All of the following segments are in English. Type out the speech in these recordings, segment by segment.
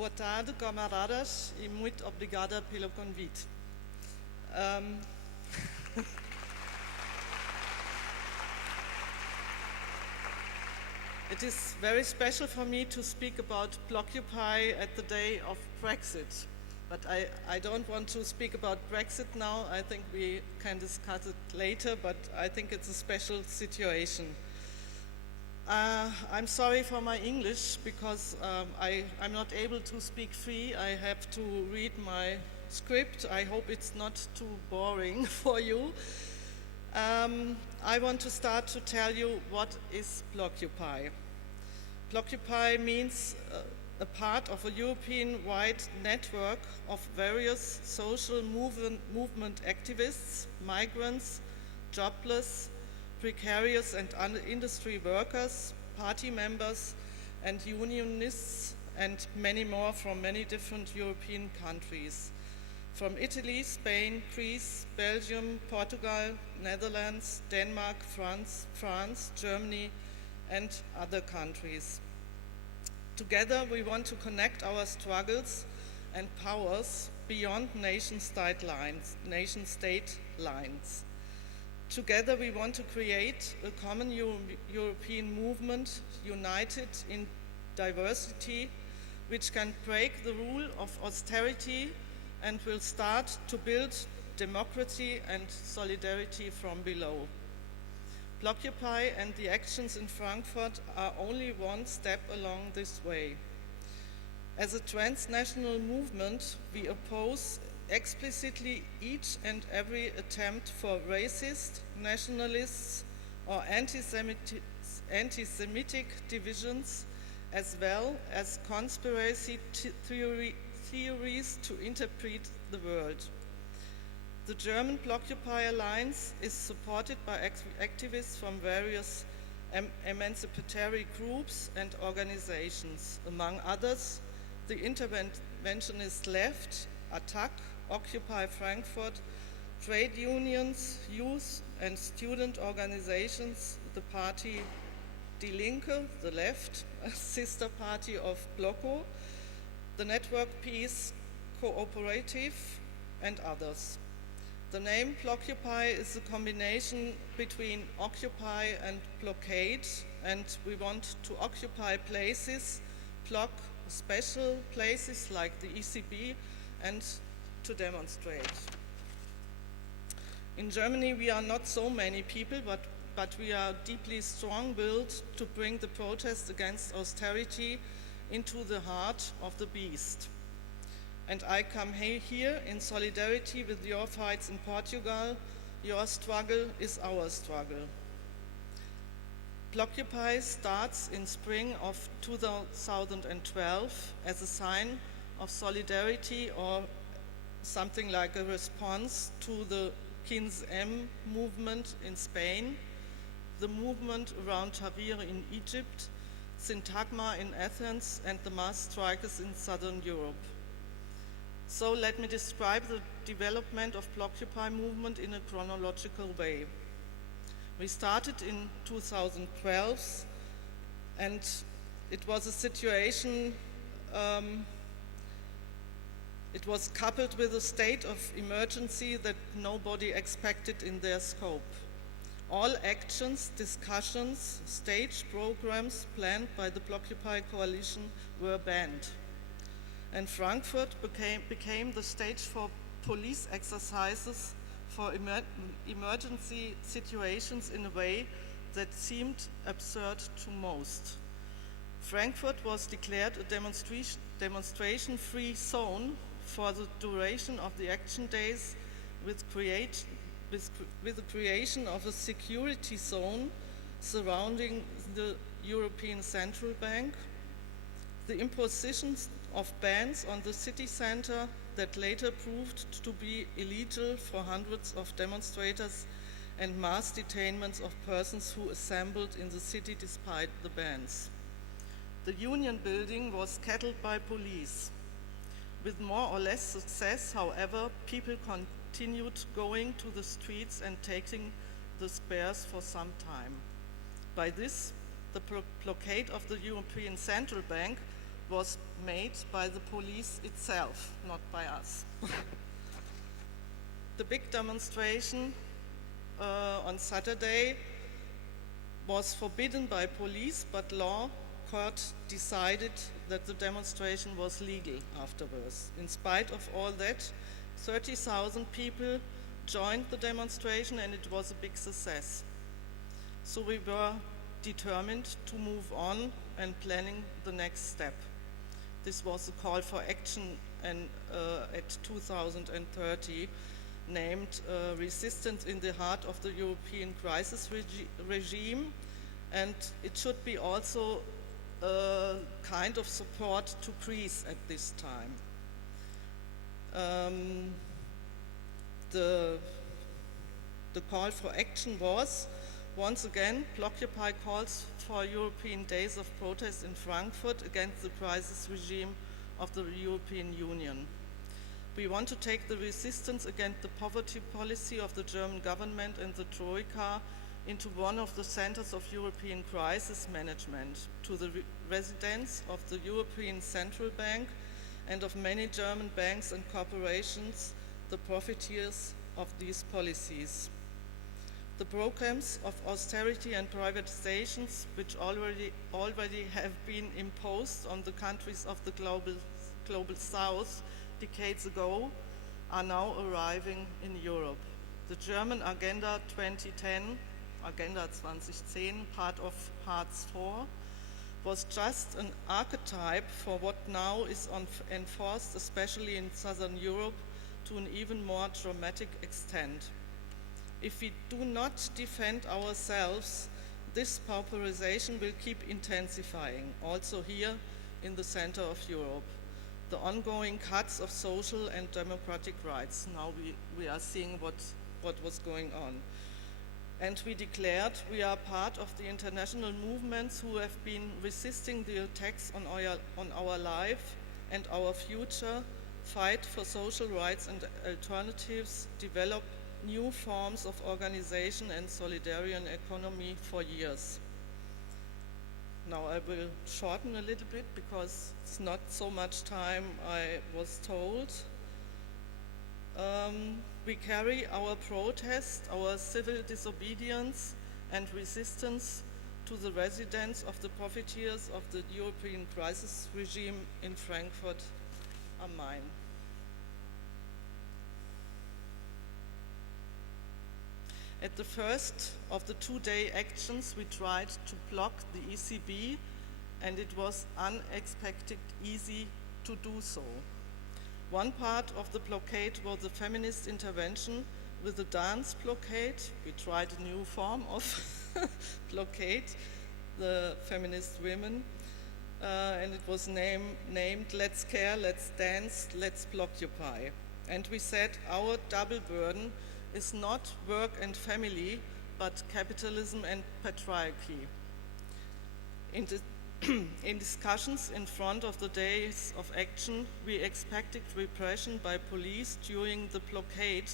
Boa tarde, camaradas, e muito obrigada pelo convite. It is very special for me to speak about Blockupy at the day of Brexit. But I don't want to speak about Brexit now. I think we can discuss it later, but I think it's a special situation. I'm sorry for my English because I'm not able to speak free. I have to read my script. I hope it's not too boring for you. I want to start to tell you what is Blockupy. Blockupy means a part of a European-wide network of various social movement activists, migrants, jobless, precarious and industry workers, party members and unionists, and many more from many different European countries. From Italy, Spain, Greece, Belgium, Portugal, Netherlands, Denmark, France, Germany, and other countries. Together we want to connect our struggles and powers beyond nation-state lines. Together we want to create a common European movement united in diversity, which can break the rule of austerity and will start to build democracy and solidarity from below. Blockupy and the actions in Frankfurt are only one step along this way. As a transnational movement, we oppose explicitly each and every attempt for racist, nationalists, or anti-Semitic divisions, as well as conspiracy theories to interpret the world. The German Blockupy Alliance is supported by activists from various emancipatory groups and organizations, among others, the interventionist left, ATTAC, Occupy Frankfurt, trade unions, youth and student organizations, the party Die Linke, the left, a sister party of Bloco, the network Peace Cooperative, and others. The name Blockupy is a combination between occupy and blockade, and we want to occupy places, block special places like the ECB, and to demonstrate. In Germany we are not so many people, but we are deeply strong-willed to bring the protest against austerity into the heart of the beast. And I come here in solidarity with your fights in Portugal. Your struggle is our struggle. Blockupy starts in spring of 2012 as a sign of solidarity or something like a response to the 15M movement in Spain, the movement around Tahrir in Egypt, Syntagma in Athens, and the mass strikers in southern Europe. So let me describe the development of Blockupy movement in a chronological way. We started in 2012, and it was a situation, it was coupled with a state of emergency that nobody expected in their scope. All actions, discussions, stage programs planned by the Blockupy coalition were banned. And Frankfurt became the stage for police exercises for emergency situations in a way that seemed absurd to most. Frankfurt was declared a demonstration-free zone for the duration of the action days with the creation of a security zone surrounding the European Central Bank, the imposition of bans on the city center that later proved to be illegal for hundreds of demonstrators, and mass detainments of persons who assembled in the city despite the bans. The Union building was scattered by police. With more or less success, however, people continued going to the streets and taking the squares for some time. By this, the blockade of the European Central Bank was made by the police itself, not by us. The big demonstration on Saturday was forbidden by police, but law court decided that the demonstration was legal afterwards. In spite of all that, 30,000 people joined the demonstration and it was a big success. So we were determined to move on and planning the next step. This was a call for action at 2030, named Resistance in the Heart of the European Crisis Regime, and it should be also a kind of support to Greece at this time. The call for action was, once again, Blockupy calls for European days of protest in Frankfurt against the crisis regime of the European Union. We want to take the resistance against the poverty policy of the German government and the Troika into one of the centers of European crisis management, to the residents of the European Central Bank and of many German banks and corporations, the profiteers of these policies. The programs of austerity and privatizations, which already have been imposed on the countries of the global South decades ago, are now arriving in Europe. The German Agenda 2010, Agenda 2010, part of Hartz IV, was just an archetype for what now is enforced, especially in Southern Europe, to an even more dramatic extent. If we do not defend ourselves, this pauperization will keep intensifying, also here in the center of Europe. The ongoing cuts of social and democratic rights. Now we are seeing what was going on. And we declared we are part of the international movements who have been resisting the attacks on our life and our future, fight for social rights and alternatives, develop new forms of organization and solidarity and economy for years. Now I will shorten a little bit because it's not so much time I was told. We carry our protest, our civil disobedience and resistance to the residents of the profiteers of the European crisis regime in Frankfurt am Main. At the first of the two-day actions, we tried to block the ECB, and it was unexpected easy to do so. One part of the blockade was the feminist intervention with the dance blockade. We tried a new form of blockade, the feminist women, and it was named Let's Care, Let's Dance, Let's Blockupy. And we said our double burden is not work and family, but capitalism and patriarchy. In discussions in front of the days of action, we expected repression by police during the blockade,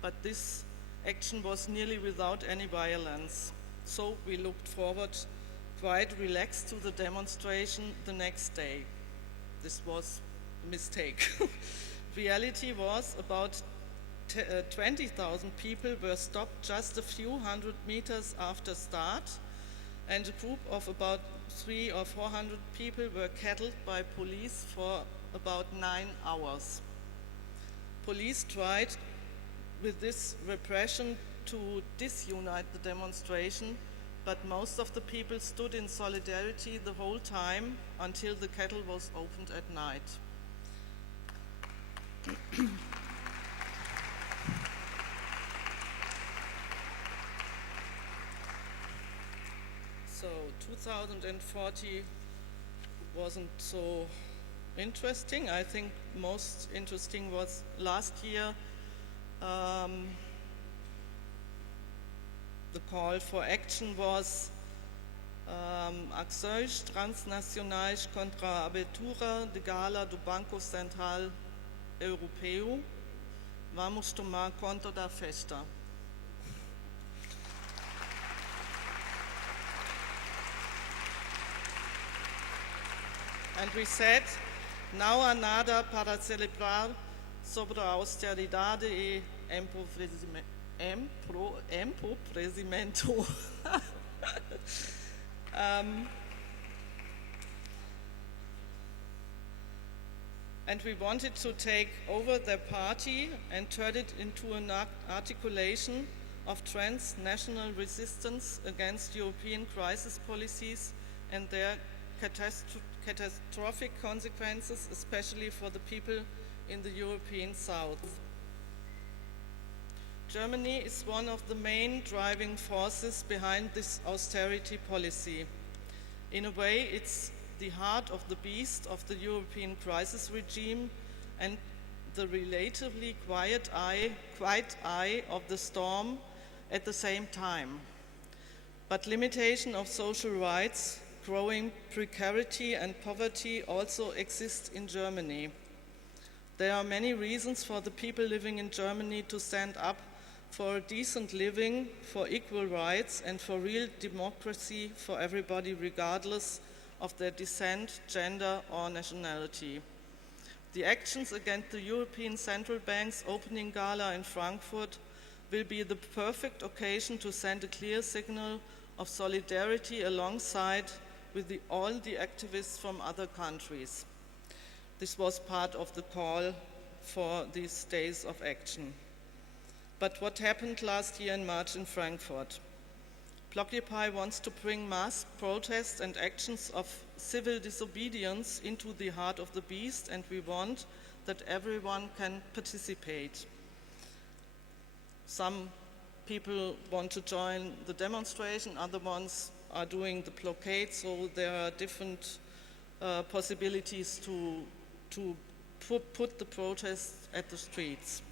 but this action was nearly without any violence. So we looked forward quite relaxed to the demonstration the next day. This was a mistake. Reality was about 20,000 people were stopped just a few hundred meters after start, and a group of about 300 or 400 people were kettled by police for about 9 hours. Police tried with this repression to disunite the demonstration, but most of the people stood in solidarity the whole time until the kettle was opened at night. So 2040 wasn't so interesting. I think most interesting was last year, the call for action was Ações transnacionais contra a abertura de gala do Banco Central Europeu. Vamos tomar conta da festa. And we said, não há nada para celebrar sobre a austeridade e empobrecimento. And we wanted to take over their party and turn it into an articulation of transnational resistance against European crisis policies and their catastrophic consequences, especially for the people in the European South. Germany is one of the main driving forces behind this austerity policy. In a way, it's the heart of the beast of the European crisis regime and the relatively quiet eye of the storm at the same time. But limitation of social rights, growing precarity and poverty also exist in Germany. There are many reasons for the people living in Germany to stand up for a decent living, for equal rights, and for real democracy for everybody, regardless of their descent, gender, or nationality. The actions against the European Central Bank's opening gala in Frankfurt will be the perfect occasion to send a clear signal of solidarity alongside with all the activists from other countries. This was part of the call for these days of action. But what happened last year in March in Frankfurt? Blockupy wants to bring mass protests and actions of civil disobedience into the heart of the beast, and we want that everyone can participate. Some people want to join the demonstration, other ones are doing the blockade, so there are different possibilities to put the protests at the streets.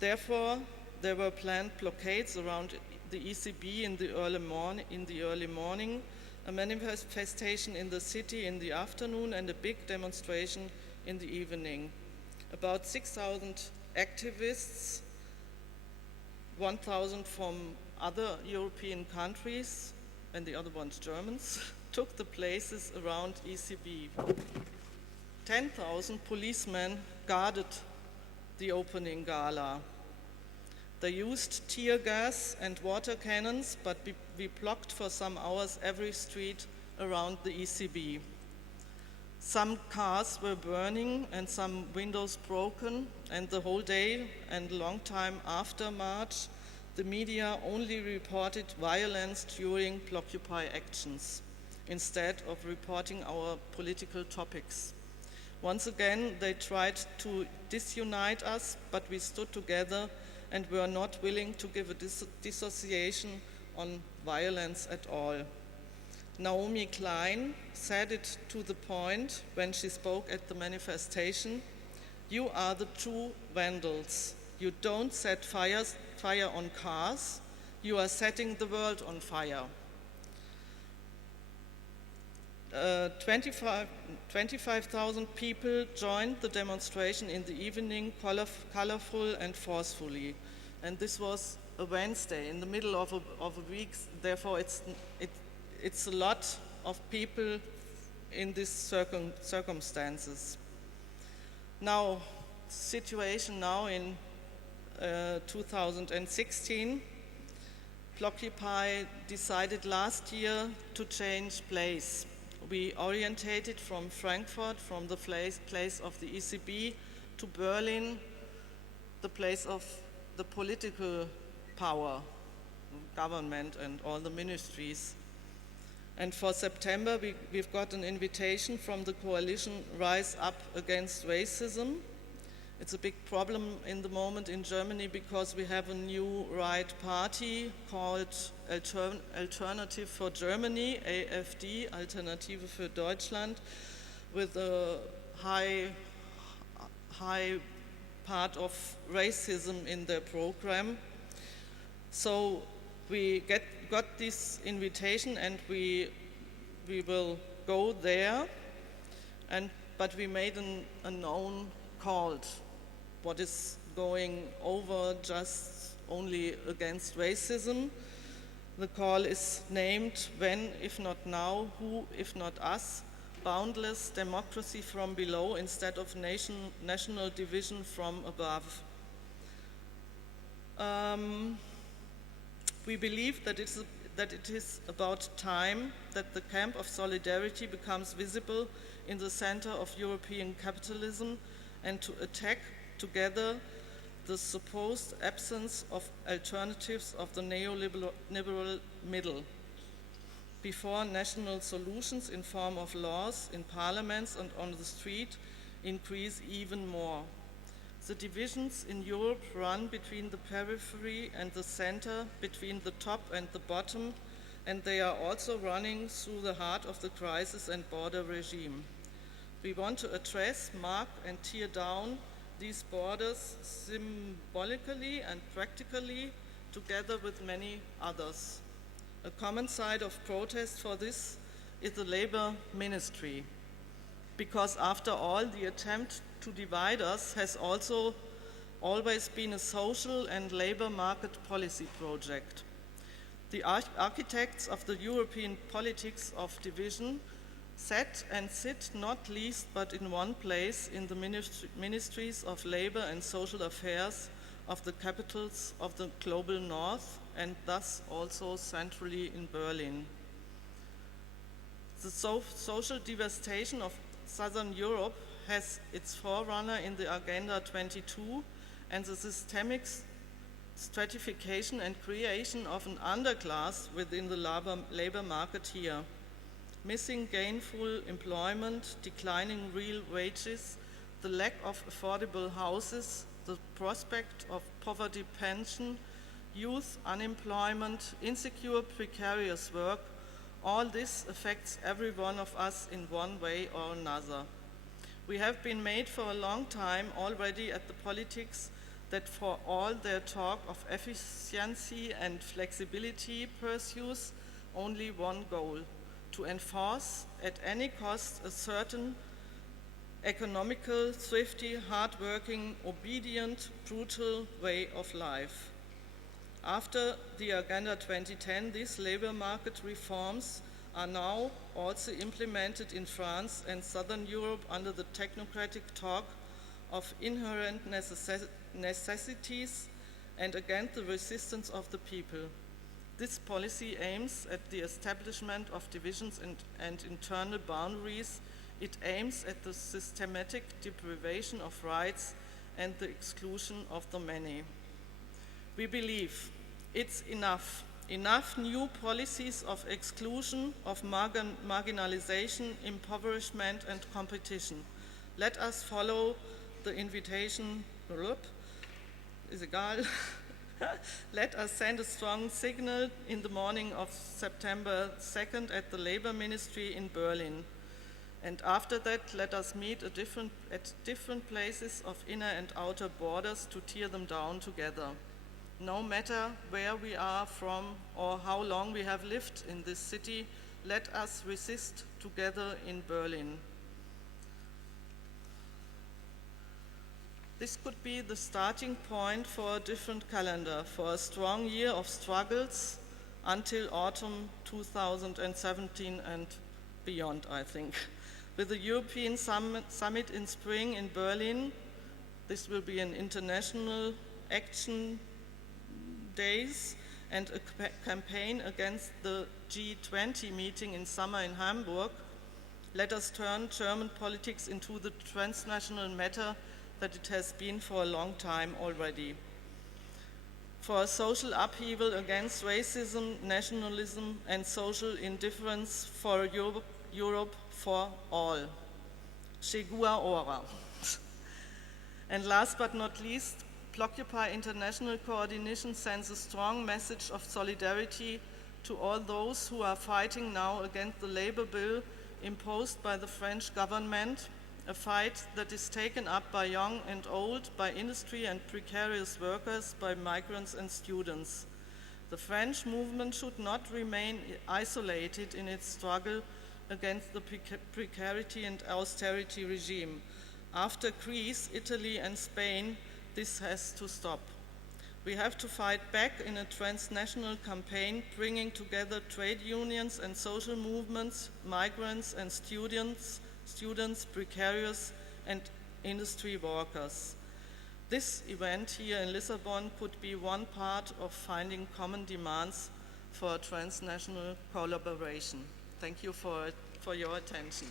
Therefore, there were planned blockades around the ECB in the early morning, a manifestation in the city in the afternoon, and a big demonstration in the evening. About 6,000 activists, 1,000 from other European countries, and the other ones Germans, took the places around ECB. 10,000 policemen guarded the opening gala. They used tear gas and water cannons, but we blocked for some hours every street around the ECB. Some cars were burning and some windows broken, and the whole day and long time after March, the media only reported violence during Blockupy actions, instead of reporting our political topics. Once again, they tried to disunite us, but we stood together and were not willing to give a dissociation on violence at all. Naomi Klein said it to the point when she spoke at the manifestation, "You are the true vandals. You don't set fire on cars, you are setting the world on fire." 25,000 people joined the demonstration in the evening, colorful and forcefully. And this was a Wednesday in the middle of a week, therefore it's a lot of people in these circumstances. Now, situation now in 2016, Blockupy decided last year to change place. We orientated from Frankfurt, from the place of the ECB, to Berlin, the place of the political power, government and all the ministries. And for September, we've got an invitation from the coalition Rise Up Against Racism. It's a big problem in the moment in Germany because we have a new right party called Alternative for Germany, AfD, Alternative für Deutschland, with a high part of racism in their program. So we got this invitation and we will go there, but we made a known call. What is going over just only against racism. The call is named "When, if not now, who, if not us, boundless democracy from below instead of national division from above. We believe that it is about time that the camp of solidarity becomes visible in the center of European capitalism and to attack together the supposed absence of alternatives of the neoliberal middle before national solutions in form of laws in parliaments and on the street increase even more. The divisions in Europe run between the periphery and the center, between the top and the bottom, and they are also running through the heart of the crisis and border regime. We want to address, mark, and tear down these borders symbolically and practically, together with many others. A common side of protest for this is the Labour Ministry, because after all, the attempt to divide us has also always been a social and labour market policy project. The architects of the European politics of division sat and sit not least but in one place in the ministries of labour and social affairs of the capitals of the global north, and thus also centrally in Berlin. The social devastation of Southern Europe has its forerunner in the Agenda 22 and the systemic stratification and creation of an underclass within the labor market here. Missing gainful employment, declining real wages, the lack of affordable houses, the prospect of poverty pension, youth unemployment, insecure precarious work, all this affects every one of us in one way or another. We have been made for a long time already at the politics that for all their talk of efficiency and flexibility pursues only one goal: to enforce at any cost a certain economical, thrifty, hard-working, obedient, brutal way of life. After the Agenda 2010, these labor market reforms are now also implemented in France and Southern Europe under the technocratic talk of inherent necessities and against the resistance of the people. This policy aims at the establishment of divisions and internal boundaries. It aims at the systematic deprivation of rights and the exclusion of the many. We believe it's enough new policies of exclusion, of marginalization, impoverishment, and competition. Let us follow the invitation, is egal. Let us send a strong signal in the morning of September 2nd at the Labor Ministry in Berlin. And after that, let us meet at different places of inner and outer borders to tear them down together. No matter where we are from or how long we have lived in this city, let us resist together in Berlin. This could be the starting point for a different calendar, for a strong year of struggles until autumn 2017 and beyond, I think. With the European Summit in spring in Berlin, this will be an international action days and a campaign against the G20 meeting in summer in Hamburg. Let us turn German politics into the transnational matter that it has been for a long time already. For a social upheaval against racism, nationalism, and social indifference for Europe for all. Chegua ora. And last but not least, Blockupy International Coordination sends a strong message of solidarity to all those who are fighting now against the labor bill imposed by the French government, a fight that is taken up by young and old, by industry and precarious workers, by migrants and students. The French movement should not remain isolated in its struggle against the precarity and austerity regime. After Greece, Italy and Spain, this has to stop. We have to fight back in a transnational campaign, bringing together trade unions and social movements, migrants and students, precarious and industry workers. This event here in Lisbon could be one part of finding common demands for transnational collaboration. Thank you for your attention.